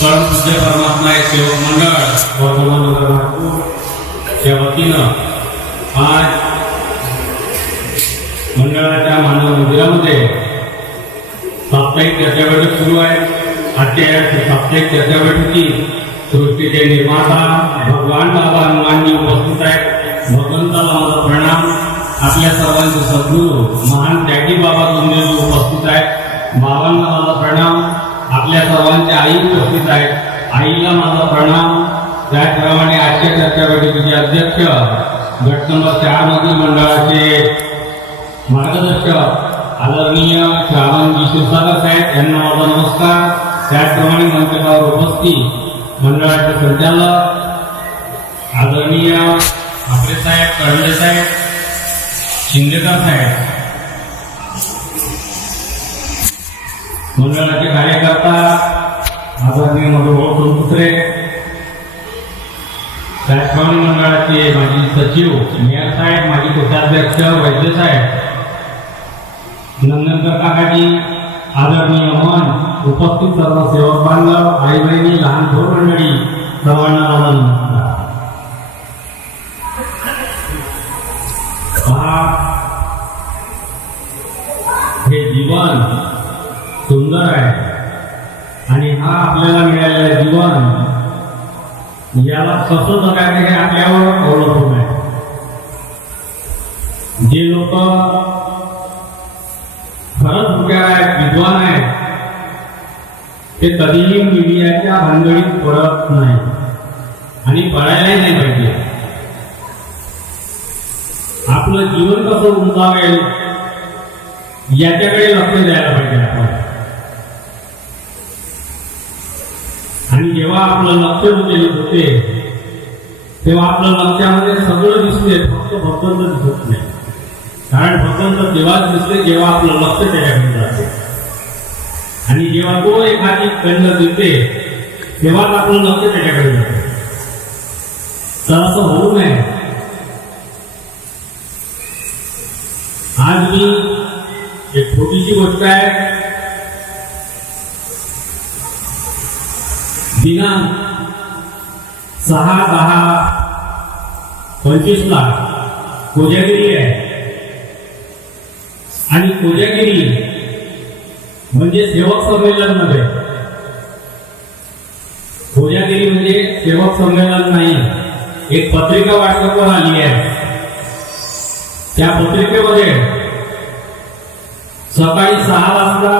सर्वपूज्य परमात्मा एक सेवक मंडळ वर्तमान नगर नागपूरच्या वतीनं आज मंडळाच्या मानव मंदिरामध्ये साप्ताहिक चर्चा बैठक सुरू आहे. आजच्या या साप्ताहिक चर्चा बैठकी सृष्टीचे निर्माता भगवान बाबा हनुमानजी उपस्थित आहेत. भगवंताला माझा प्रणाम. आपल्या सर्वांचे सद्गुरू महान त्यागी बाबा तुमदेव उपस्थित आहेत. बाबांना माझा प्रणाम. आपल्या सर्वांच्या आई उपस्थित आहेत. आईला माझा प्रणाम. त्याचप्रमाणे आजच्या चर्चा बैठकीचे अध्यक्ष गट नंबर चार मधील मंडळाचे मार्गदर्शक आदरणीय श्रावणजी शिवसागर साहेब यांना माझा नमस्कार. त्याचप्रमाणे मंचकावर उपस्थित मंडळाचे संचालक आदरणीय आपले साहेब कळले साहेब शिंदेकर साहेब मंडळाचे कार्यकर्ता आदरणीय मधुभाऊ सोनपुत्रे राजकारण मंडळाचे माजी सचिव मेयर साहेब माजी कोषाध्यक्ष वैद्य साहेब नंदनकर काकाजी आदरणीय मन उपस्थित सर्व सेवक बांधव आई बहिणी लहान थोर मंडळी सर्वांना माझा नमस्कार हे जीवन सुंदर आहे. आणि हा आपल्याला मिळालेला जीवन. याला कसं जगायचं हे आपल्यावर अवलंबून आहे. जे लोक खरंच हुशार आहेत विद्वान आहेत ते कधीही मीडियाच्या भानगडीत पडत नाही आणि पडायलाही नाही पाहिजे. आपलं जीवन कसं उंचावेल याच्याकडे लक्ष द्यायला पाहिजे आपण आणि जेव्हा आपलं लक्ष उचलित होते तेव्हा आपलं लक्षामध्ये सगळं दिसते फक्त भगवंत दिसत नाही. कारण भगवंत तेव्हाच दिसते जेव्हा आपलं लक्ष त्याच्याकडे जाते. आणि जेव्हा तो एखादी खंड देते तेव्हाच आपलं लक्ष त्याच्याकडे जाते. तर असं होऊ नये. आज मी एक छोटीशी गोष्ट आहे. दिनांक सहा दहा पंचवीसला कोजागिरी आहे. आणि कोजागिरी म्हणजे सेवक संमेलनमध्ये. कोजागिरी म्हणजे सेवक संमेलन नाही. एक पत्रिका व्हॉट्सअपवर आली आहे. त्या पत्रिकेमध्ये सकाळी सहा वाजता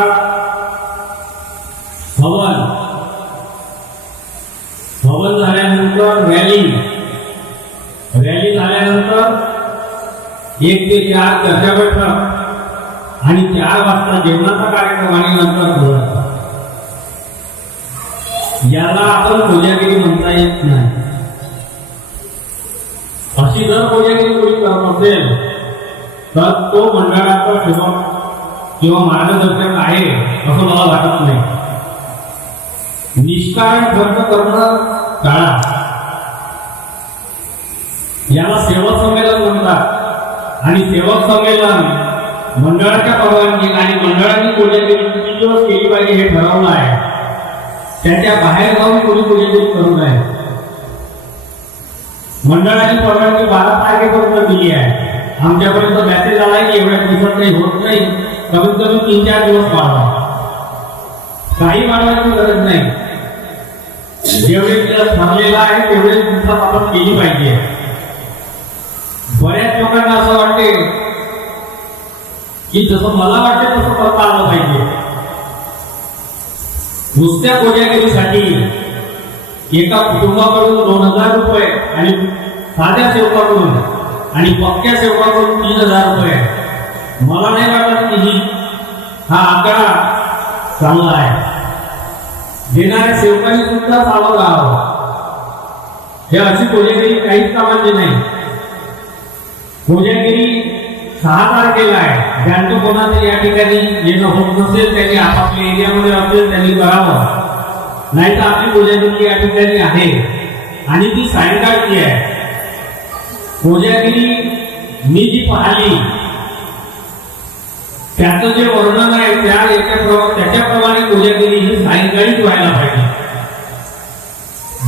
एक ते चार चर्चा बैठक आणि चार वाजता जेवणाचा कार्यक्रम आणि नंतर सोहळा याला आपण कोजागिरी म्हणता येत नाही. अशी जर कोजागिरी कोणी करत असेल तर तो मंडळाचा शुभ किंवा मार्गदर्शक आहे असं मला वाटत नाही. निष्कारण खर्च करणं टाळा. याला सेवा संमेलन म्हणतात. आणि सेवक संमेलन मंडळाच्या परवानगी आणि मंडळाने पूजेची किती दिवस केली पाहिजे हे ठरवलं आहे. त्याच्या बाहेर जाऊन कोणी पूजेची करू नये मंडळाची परवानगी बारा तारखेपर्यंत दिली आहे. आमच्यापर्यंत मॅसेज आलाय की एवढ्या दिवसात काही होत नाही. कमीत कमी तीन चार दिवस वाढवा. काही वाढवायची गरज नाही. जेवढे दिवस ठरलेला आहे तेवढे दिवसात आपण केली पाहिजे बऱ्याच लोकांना असं वाटते की जसं मला वाटते तसं करता आलं पाहिजे. नुसत्या कोजागिरीसाठी एका कुटुंबाकडून दोन हजार रुपये आणि साध्या सेवकाकडून आणि पक्क्या सेवकाकडून तीन हजार रुपये. मला नाही वाटत की ही हा आकडा चांगला आहे. देणाऱ्या सेवकांनी सुद्धा सावध राहावं हे अशी कोजागिरी काहीच कामाची नाही. कोजागिरी सहा तारखेला आहे. ज्यांचं कोणाचं या ठिकाणी येणं होत नसेल त्यांनी आपापल्या एरियामध्ये असेल त्यांनी करावं. नाही तर आपली कोजागिरी या ठिकाणी आहे. आणि ती सायंकाळची आहे. कोजागिरी मी जी पाहिली त्याचं जे वर्णन आहे त्या याच्याप्रमाणे त्याच्याप्रमाणे कोजागिरी ही सायंकाळीच व्हायला पाहिजे.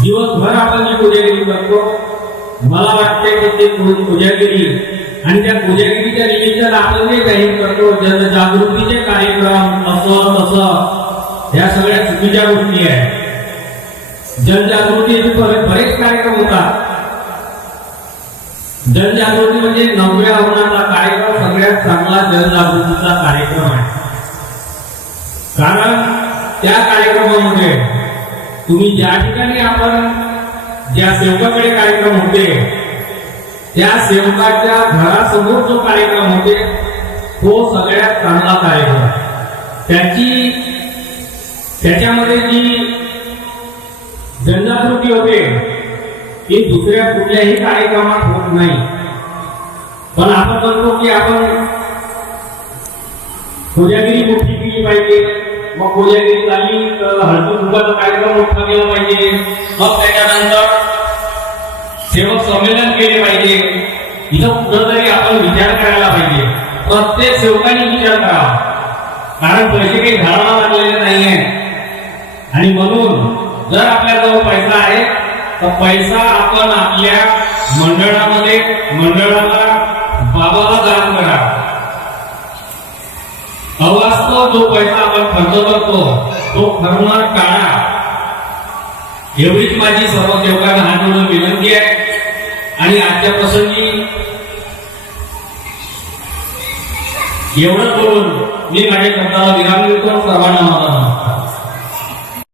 दिवसभर आपण जी पूजागिरी करतो मला वाटते की ते पूजागिरी आणि त्या पूजागिरीच्या निमित्तानं आपण जे काही करतो जनजागृतीचे कार्यक्रम असं तसं ह्या सगळ्या चुकीच्या गोष्टी आहेत. जनजागृतीचे बरेच कार्यक्रम होतात. जनजागृती म्हणजे नवव्या हवनाचा कार्यक्रम सगळ्यात चांगला जनजागृतीचा कार्यक्रम आहे. कारण त्या कार्यक्रमामध्ये तुम्ही ज्या ठिकाणी आपण ज्या सेवकाकडे कार्यक्रम होते त्या सेवकाच्या घरासमोर जो कार्यक्रम होते तो सगळ्यात चांगला कार्यक्रम त्याची त्याच्यामध्ये जी जनजागृती होते ती दुसऱ्या कुठल्याही कार्यक्रमात होत नाही. पण आपण म्हणतो की आपण कोजागिरी मोठी केली पाहिजे. मग कोजागिरी झाली तर हळदी कार्यक्रम मोठा केला पाहिजे. मग त्याच्यानंतर सेवक संमेलन केले पाहिजे इथं कुठंतरी आपण विचार करायला पाहिजे. प्रत्येक सेवकाने विचार करावा. कारण पैसे काही घालावा लागलेले नाहीये. आणि म्हणून जर आपल्याजवळ पैसा आहे तर पैसा आपण आपल्या मंडळामध्ये मंडळाला बाबाला दान करा. अवास्तव जो पैसा आपण खर्च करतो तो खर्च टाळा एवढीच माझी सर्व सेवकांना हात विनंती आहे. आणि आजच्या प्रसंगी एवढं करून मी माझ्या शब्दाला विराम देतो. परवाना माझा